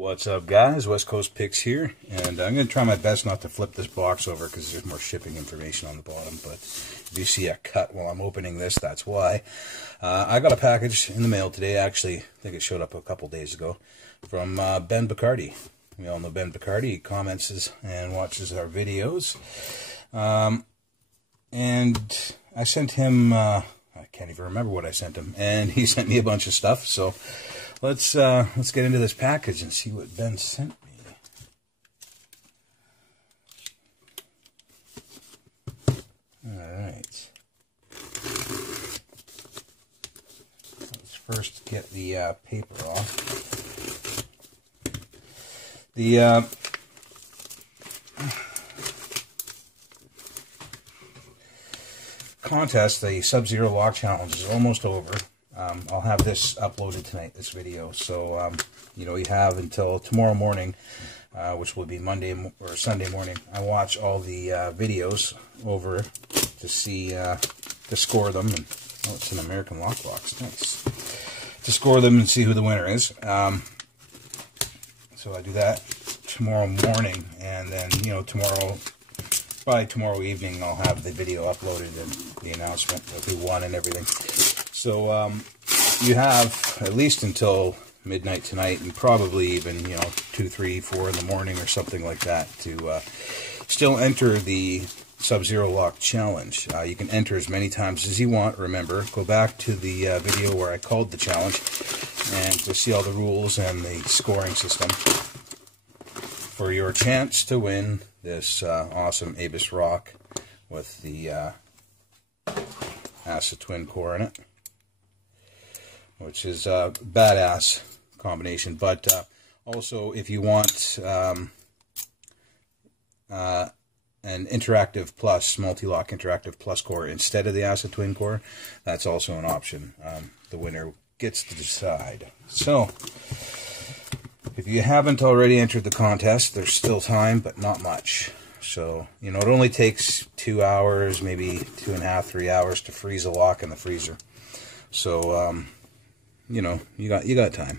What's up, guys? West Coast Picks here, and I'm going to try my best not to flip this box over because there's more shipping information on the bottom, but if you see a cut while I'm opening this, that's why. I got a package in the mail today. Actually, I think it showed up a couple days ago, from Ben Bacardi. We all know Ben Bacardi. He comments and watches our videos. And I sent him, I can't even remember what I sent him, and he sent me a bunch of stuff, so let's get into this package and see what Ben sent me. Alright. Let's first get the paper off. The contest, the Sub-Zero Lock Challenge, is almost over. I'll have this uploaded tonight, this video, so you know, you have until tomorrow morning, which will be Monday or Sunday morning. I watch all the videos over to see, to score them, and oh, it's an American lockbox, nice, to score them and see who the winner is. So I do that tomorrow morning, and then, you know, by tomorrow evening, I'll have the video uploaded and the announcement of who won and everything. So you have at least until midnight tonight, and probably even, you know, 2, 3, 4 in the morning or something like that, to still enter the Sub-Zero Lock Challenge. You can enter as many times as you want. Remember, go back to the video where I called the challenge and to see all the rules and the scoring system for your chance to win this awesome Abus Rock with the acid twin core in it, which is a badass combination. But also, if you want an Interactive Plus, Multi-Lock Interactive Plus core instead of the acid twin core, that's also an option. The winner gets to decide. So, if you haven't already entered the contest, there's still time, but not much. So, you know, it only takes 2 hours, maybe 2.5, 3 hours to freeze a lock in the freezer. So, you know, you got time.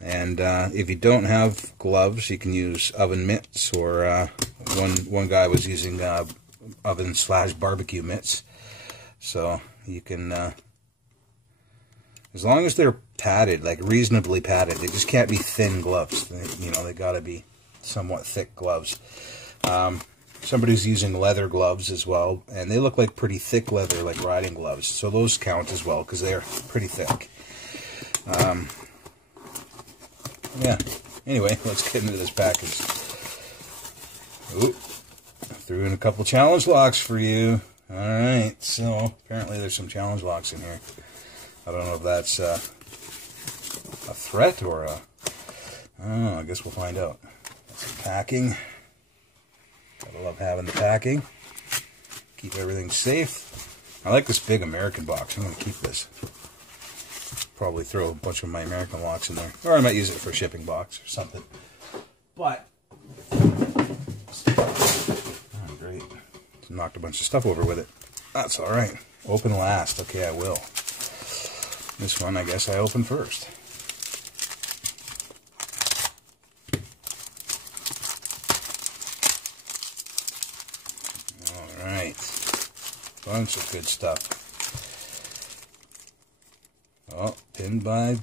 And if you don't have gloves, you can use oven mitts, or one guy was using oven/barbecue mitts. So you can, as long as they're padded, like reasonably padded, they just can't be thin gloves. You know, they got to be somewhat thick gloves. Somebody's using leather gloves as well, and they look like pretty thick leather, like riding gloves. So those count as well, because they're pretty thick. Yeah, anyway, let's get into this package. Ooh, threw in a couple challenge locks for you. Alright, so apparently there's some challenge locks in here. I don't know if that's a threat or a... I don't know, I guess we'll find out. Some packing. Gotta love having the packing. Keep everything safe. I like this big American box. I'm going to keep this. Probably throw a bunch of my American locks in there. Or I might use it for a shipping box or something. But, oh, great. Knocked a bunch of stuff over with it. That's alright. Open last. Okay, I will. This one, I guess I open first. Alright. Bunch of good stuff. Oh, pinned by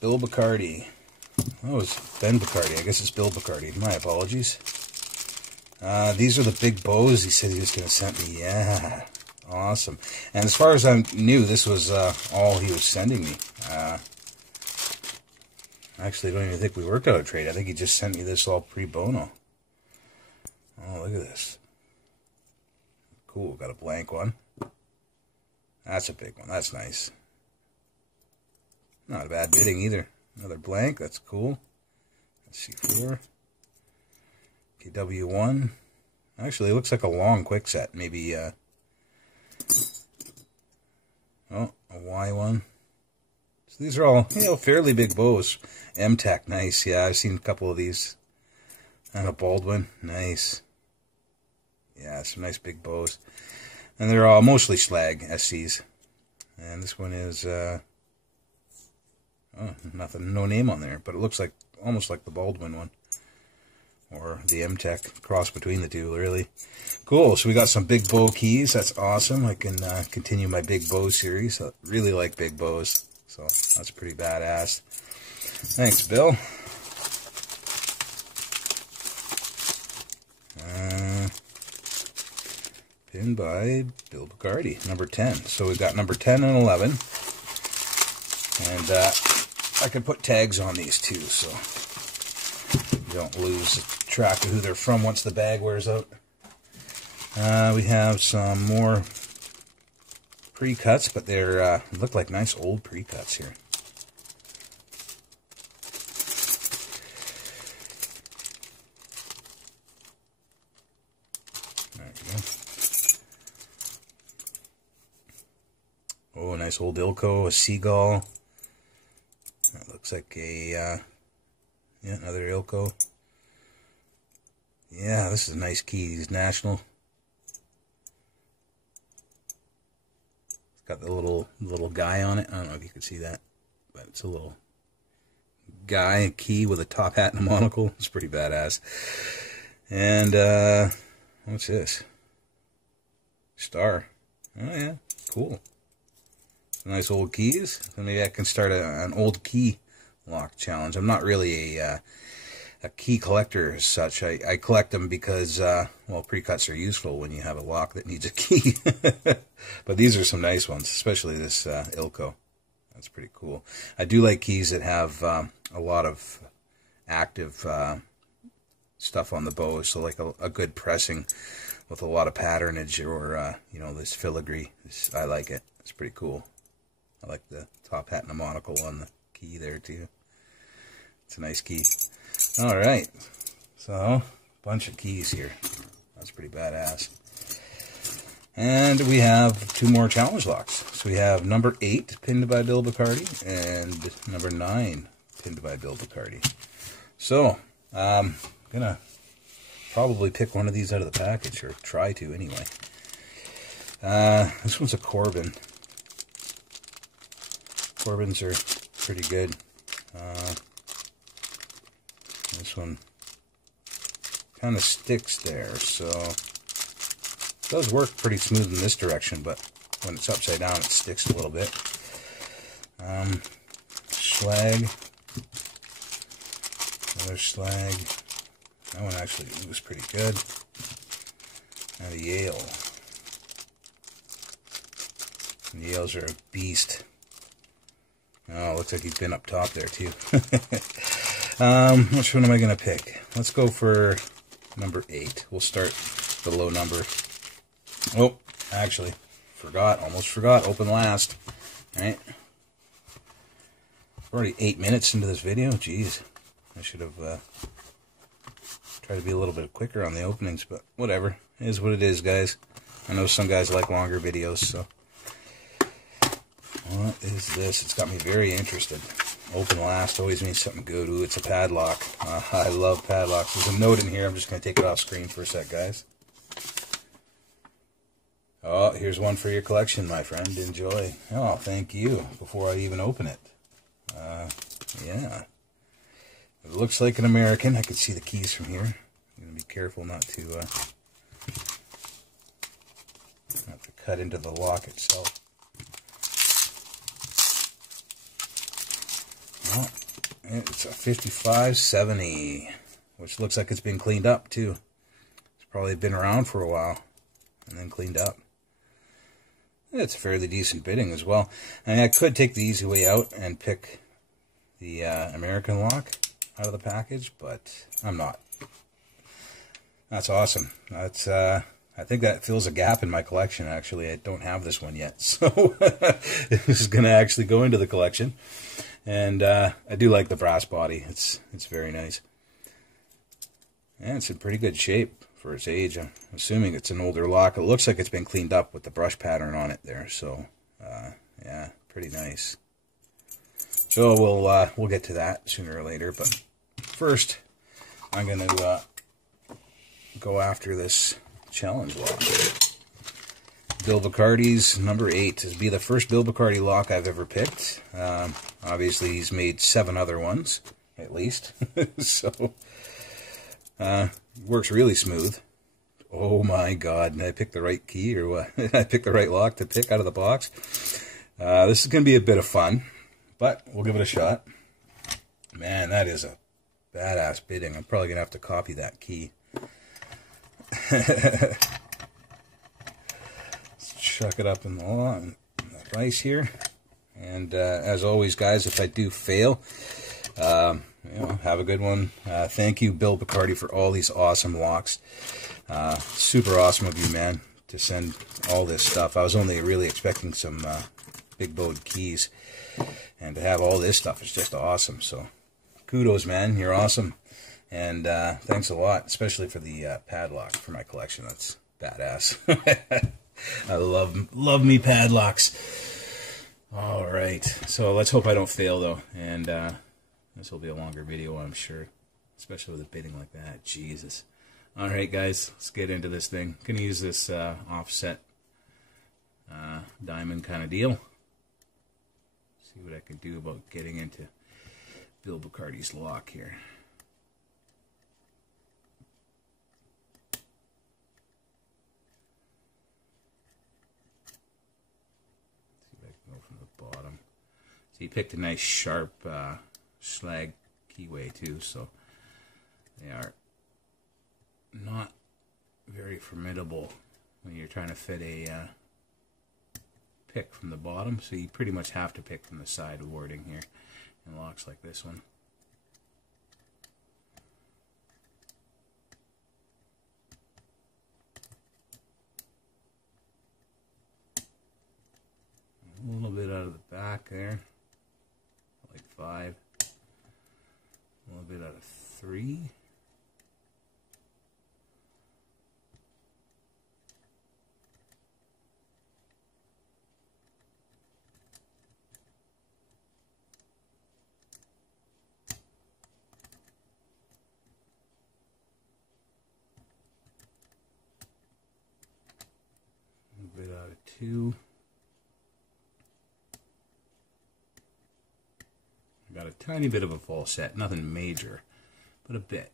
Bill Bacardi. Oh, it's Ben Bacardi. I guess it's Bill Bacardi. My apologies. These are the big bows he said he was going to send me. Yeah. Awesome. And as far as I knew, this was all he was sending me. Actually, I don't even think we worked out a trade. I think he just sent me this all pre-bono. Oh, look at this. Cool. Got a blank one. That's a big one. That's nice. Not a bad bidding either. Another blank. That's cool. Let's see, 4. KW1. Actually, it looks like a long quick set. Maybe, oh, a Y1. So these are all, you know, fairly big bows. M-Tech, nice. Yeah, I've seen a couple of these. And a Baldwin. Nice. Yeah, some nice big bows. And they're all mostly Slag SCs. And this one is Oh, nothing, no name on there, but it looks like almost like the Baldwin one. Or the M-Tech, cross between the two, really. Cool, so we got some big bow keys. That's awesome. I can continue my big bow series. I really like big bows, so that's pretty badass. Thanks, Bill. Pinned by Bill Bacardi, number 10. So we've got number 10 and 11. And I can put tags on these too, so you don't lose track of who they're from once the bag wears out. We have some more pre-cuts, but they're look like nice old pre-cuts here. There we go. Oh, nice old Ilko, a seagull. That looks like a yeah, another Ilko. Yeah, this is a nice key. He's national. It's got the little guy on it. I don't know if you can see that, but it's a little guy, a key with a top hat and a monocle. It's pretty badass. And what's this? Star. Oh yeah, cool. Nice old keys. So maybe I can start an old key lock challenge. I'm not really a key collector as such. I collect them because, well, pre-cuts are useful when you have a lock that needs a key. But these are some nice ones, especially this Ilko. That's pretty cool. I do like keys that have a lot of active stuff on the bow, so like a good pressing with a lot of patternage, or, you know, this filigree. I like it. It's pretty cool. I like the top hat and the monocle on the key there, too. It's a nice key. Alright, so a bunch of keys here. That's pretty badass. And we have two more challenge locks. So we have number 8 pinned by Bill Bacardi and number 9 pinned by Bill Bacardi. So, I'm going to probably pick one of these out of the package, or try to anyway. This one's a Corbin. Corbins are pretty good. This one kind of sticks there, so it does work pretty smooth in this direction, but when it's upside down it sticks a little bit. Slag. Another slag. That one actually was pretty good. And a Yale. And the Yales are a beast. Oh, looks like he's been up top there too. Which one am I going to pick? Let's go for number 8. We'll start the low number. Oh, actually, almost forgot, open last. Alright. Already 8 minutes into this video. Jeez, I should have tried to be a little bit quicker on the openings, but whatever. It is what it is, guys. I know some guys like longer videos, so. What is this? It's got me very interested. Open last always means something good. Ooh, it's a padlock. I love padlocks. There's a note in here. I'm just going to take it off screen for a sec, guys. Oh, here's one for your collection, my friend. Enjoy. Oh, thank you. Before I even open it. Yeah. It looks like an American. I can see the keys from here. I'm going to be careful not to cut into the lock itself. Well, it's a 5570, which looks like it's been cleaned up too. It's probably been around for a while and then cleaned up. It's fairly decent bidding as well. I mean, I could take the easy way out and pick the American lock out of the package, but I'm not. That's awesome. That's I think that fills a gap in my collection, actually. I don't have this one yet, so this is going to actually go into the collection. And I do like the brass body. It's very nice. And it's in pretty good shape for its age. I'm assuming it's an older lock. It looks like it's been cleaned up with the brush pattern on it there. So, yeah, pretty nice. So we'll get to that sooner or later. But first, I'm going to go after this challenge lock. Bill Bacardi's number 8. This will be the first Bill Bacardi lock I've ever picked. Obviously, he's made 7 other ones, at least. So, works really smooth. Oh my God, did I pick the right key or what? Did I pick the right lock to pick out of the box? This is going to be a bit of fun, but we'll give it a shot. Man, that is a badass bidding. I'm probably going to have to copy that key. Let's chuck it up in the vise here. And as always, guys, if I do fail, have a good one. Thank you, Bill Bacardi, for all these awesome locks. Super awesome of you, man, to send all this stuff. I was only really expecting some big bowed keys, and to have all this stuff is just awesome. So kudos, man, you're awesome, and thanks a lot, especially for the padlock for my collection. That's badass. I love me padlocks. All right, so let's hope I don't fail though, and this will be a longer video, I'm sure, especially with a bidding like that. Jesus. All right, guys, let's get into this thing. Gonna use this offset diamond kind of deal. See what I can do about getting into Bill Bacardi's lock here. See if I can go from the bottom. So he picked a nice sharp slag keyway too, so they are not very formidable when you're trying to fit a pick from the bottom, so you pretty much have to pick from the side warding here in locks like this one. A little bit out of the back there, like 5. A little bit out of 3. A bit out of 2. I got a tiny bit of a full set, nothing major, but a bit.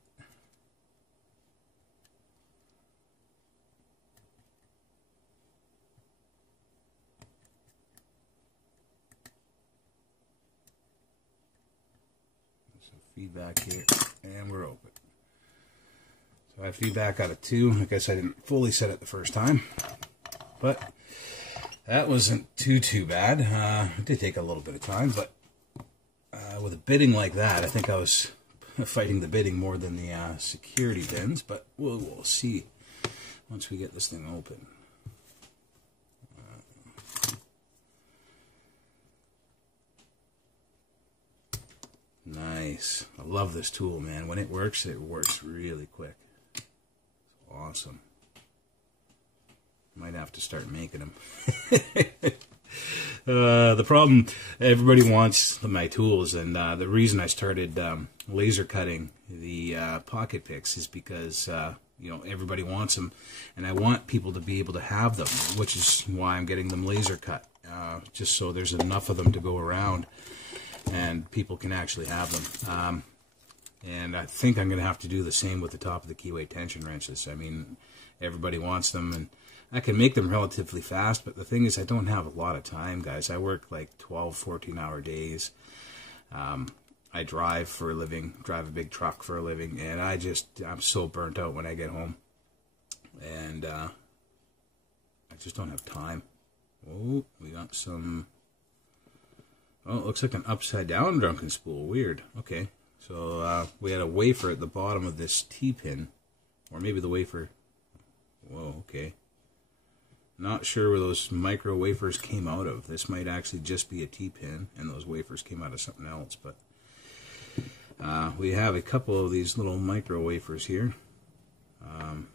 Some feedback here, and we're open. So I have feedback out of 2. I guess I didn't fully set it the first time, but that wasn't too bad. It did take a little bit of time, but with a bidding like that, I think I was fighting the bidding more than the security bins, but we'll see once we get this thing open. Nice. I love this tool, man. When it works really quick. It's awesome. Might have to start making them. The problem, everybody wants my tools, and the reason I started laser cutting the pocket picks is because everybody wants them, and I want people to be able to have them, which is why I'm getting them laser cut, just so there's enough of them to go around and people can actually have them. And I think I'm going to have to do the same with the top of the keyway tension wrenches. I mean, everybody wants them, and I can make them relatively fast, but the thing is I don't have a lot of time, guys. I work like 12, 14-hour days. I drive for a living, drive a big truck for a living, and I'm so burnt out when I get home. And I just don't have time. Oh, we got some... Oh, it looks like an upside-down drunken spool. Weird. Okay. So we had a wafer at the bottom of this T-pin. Or maybe the wafer... Whoa, okay. Not sure where those micro wafers came out of. This might actually just be a T-pin, and those wafers came out of something else. But we have a couple of these little micro wafers here. One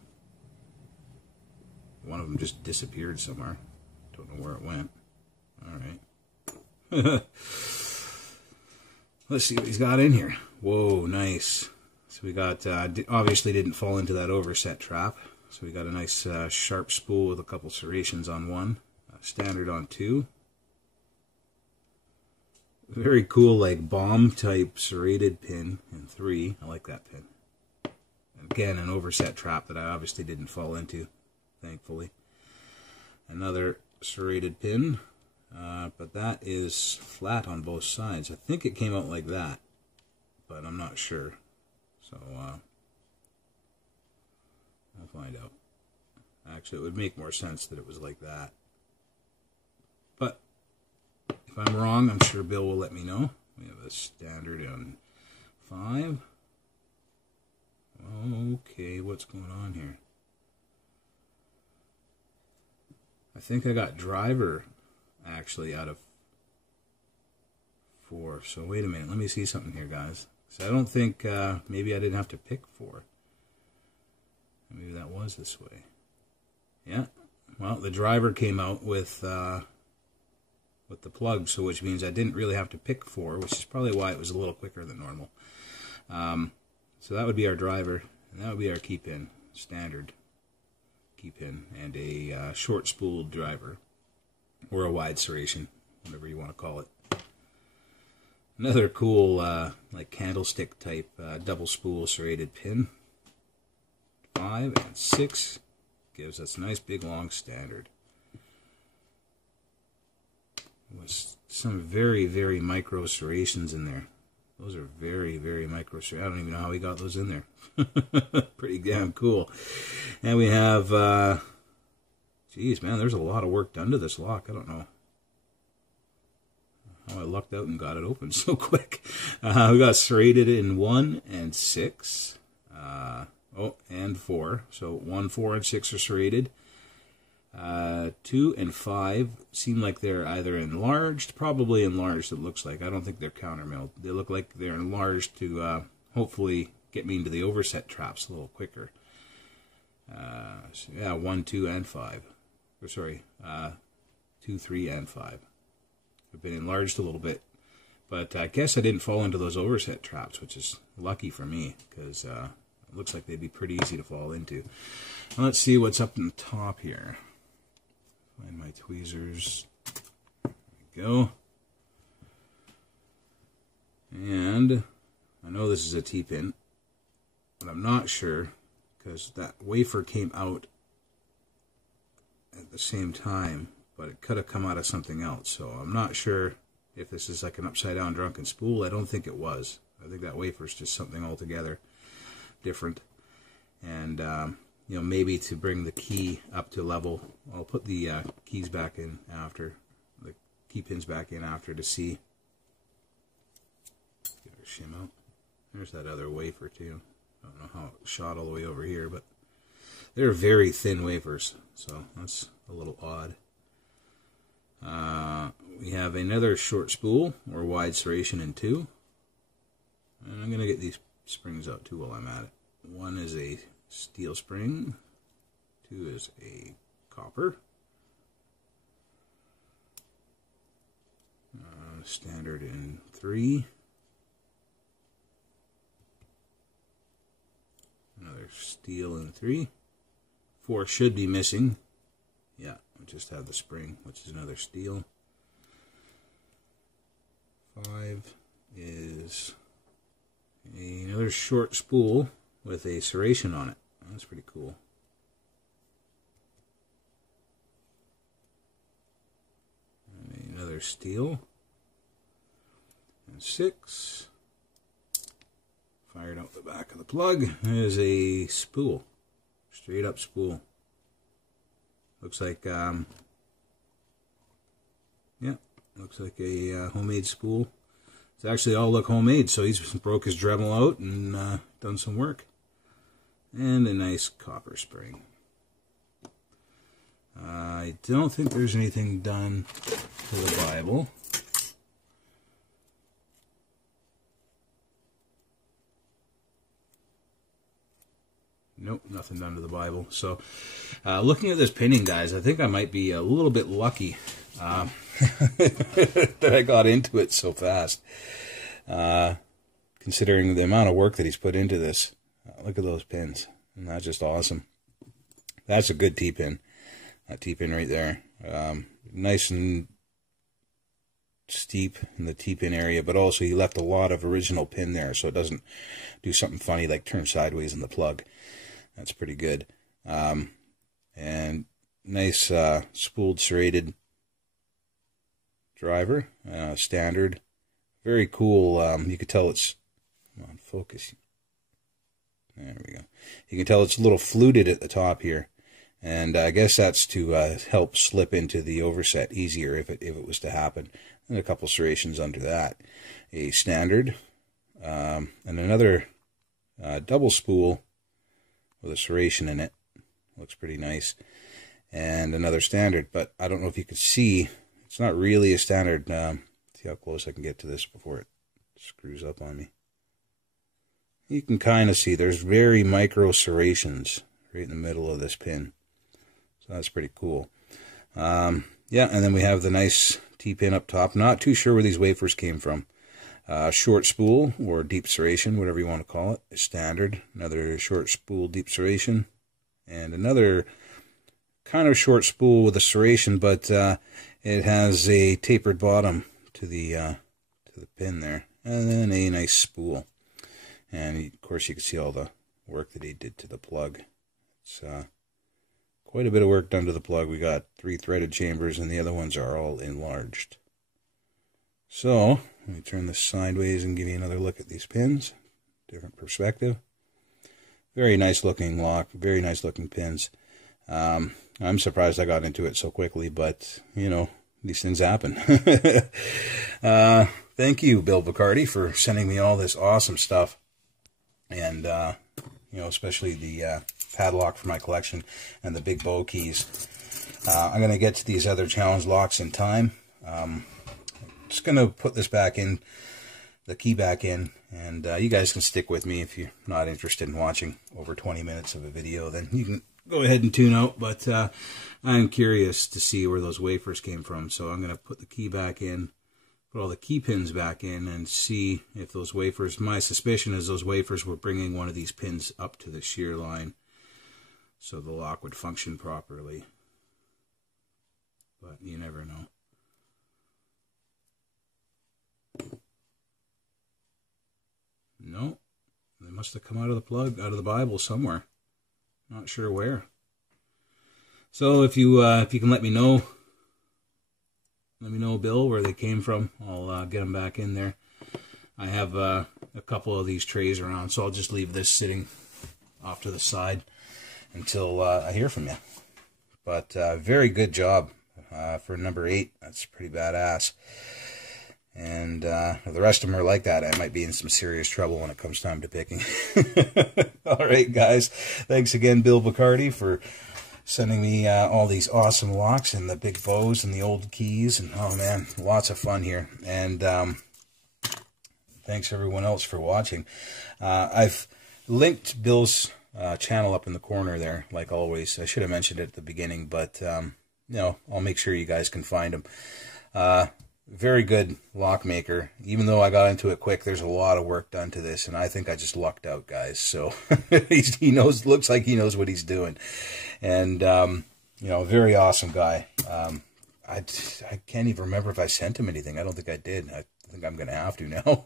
of them just disappeared somewhere. Don't know where it went. All right. Let's see what he's got in here. Whoa, nice. So we got, obviously didn't fall into that overset trap. So we got a nice sharp spool with a couple serrations on one, standard on two. Very cool, like bomb type serrated pin in 3. I like that pin. And again, an overset trap that I obviously didn't fall into, thankfully. Another serrated pin, but that is flat on both sides. I think it came out like that, but I'm not sure. So I'll find out. Actually, it would make more sense that it was like that. But if I'm wrong, I'm sure Bill will let me know. We have a standard on 5. Okay, what's going on here? I think I got driver actually out of 4. So wait a minute, let me see something here, guys. So I don't think maybe I didn't have to pick 4. Maybe that was this way. Yeah. Well, the driver came out with the plug, so which means I didn't really have to pick 4, which is probably why it was a little quicker than normal. So that would be our driver, and that would be our key pin, standard key pin, and a short spooled driver, or a wide serration, whatever you want to call it. Another cool, like candlestick type double spool serrated pin. 5 and 6 gives us a nice big long standard. With some very, very micro serrations in there. Those are very, very micro serrations. I don't even know how he got those in there. Pretty damn cool. And we have, geez, man, there's a lot of work done to this lock. I don't know how I lucked out and got it open so quick. We got serrated in 1 and 6. And 4. So 1, 4, and 6 are serrated. 2 and 5 seem like they're either enlarged, probably enlarged it looks like. I don't think they're countermilled. They look like they're enlarged to hopefully get me into the overset traps a little quicker. So yeah, 1, 2, and 5. Or sorry, 2, 3, and 5. Have been enlarged a little bit. But I guess I didn't fall into those overset traps, which is lucky for me, because it looks like they'd be pretty easy to fall into. Now let's see what's up in the top here. Find my tweezers. There we go. And I know this is a T-pin, but I'm not sure because that wafer came out at the same time, but it could have come out of something else. So I'm not sure if this is like an upside-down drunken spool. I don't think it was. I think that wafer is just something altogether different. And you know, maybe to bring the key up to level, I'll put the keys back in after, the key pins back in after to see. Get our shim out. There's that other wafer too. I don't know how it shot all the way over here, but they're very thin wafers, so that's a little odd. We have another short spool or wide serration in 2, and I'm going to get these springs out too while I'm at it. 1 is a steel spring, 2 is a copper, standard in 3, another steel in 3, 4 should be missing, yeah, I just have the spring, which is another steel. 5 is another short spool with a serration on it. That's pretty cool. And another steel. And 6. Fired out the back of the plug. There's a spool. Straight up spool. Looks like, yeah, looks like a homemade spool. It's actually all look homemade, so he's broke his Dremel out and done some work. And a nice copper spring. I don't think there's anything done to the Bible. Nope, nothing done to the Bible. So, looking at this pinning, guys, I think I might be a little bit lucky that I got into it so fast. Considering the amount of work that he's put into this. Look at those pins. And that's just awesome. That's a good T-pin. That T-pin right there. Nice and steep in the T-pin area, but also he left a lot of original pin there, so it doesn't do something funny like turn sideways in the plug. That's pretty good. And nice spooled serrated driver, standard. Very cool. You could tell it's, come on, focus. There we go. You can tell it's a little fluted at the top here. And I guess that's to help slip into the overset easier if it was to happen. And a couple serrations under that. A standard and another double spool with a serration in it. Looks pretty nice. And another standard, but I don't know if you could see. It's not really a standard. See how close I can get to this before it screws up on me. You can kind of see there's very micro serrations right in the middle of this pin. So that's pretty cool. Yeah, and then we have the nice T-pin up top. Not too sure where these wafers came from. Short spool or deep serration, whatever you want to call it, is standard. Another short spool deep serration. And another kind of short spool with a serration, but it has a tapered bottom to the pin there. And then a nice spool. And of course you can see all the work that he did to the plug. It's quite a bit of work done to the plug. We got 3 threaded chambers and the other ones are all enlarged. So, let me turn this sideways and give you another look at these pins. Different perspective. Very nice looking lock, very nice looking pins. I'm surprised I got into it so quickly, but, you know, these things happen. Thank you, Bill Bacardi, for sending me all this awesome stuff. And, you know, especially the padlock for my collection and the big bow keys. I'm going to get to these other challenge locks in time. I'm just going to put this back in, the key back in, and you guys can stick with me if you're not interested in watching over 20 minutes of a video. Then you can go ahead and tune out, but I'm curious to see where those wafers came from. So I'm going to put the key back in, put all the key pins back in, and see if those wafers, my suspicion is those wafers were bringing one of these pins up to the shear line so the lock would function properly. But you never know. No, they must have come out of the plug, out of the Bible somewhere. Not sure where. So if you can let me know, Bill, where they came from. I'll get them back in there. I have a couple of these trays around, so I'll just leave this sitting off to the side until I hear from you. But very good job for number 8. That's pretty badass. And if the rest of them are like that, I might be in some serious trouble when it comes time to picking. All right, guys. Thanks again, Bill Bacardi, for sending me all these awesome locks and the big bows and the old keys. And, oh, man, lots of fun here. And thanks, everyone else, for watching. I've linked Bill's channel up in the corner there, like always. I should have mentioned it at the beginning, but, you know, I'll make sure you guys can find him. Very good lock maker. Even though I got into it quick, there's a lot of work done to this, and I think I just lucked out, guys. So he knows, looks like he knows what he's doing, and you know, very awesome guy. I can't even remember if I sent him anything. I don't think I did. I think I'm gonna have to now.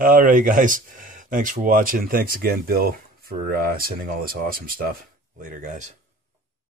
All right, guys. Thanks for watching. Thanks again, Bill, for sending all this awesome stuff. Later, guys.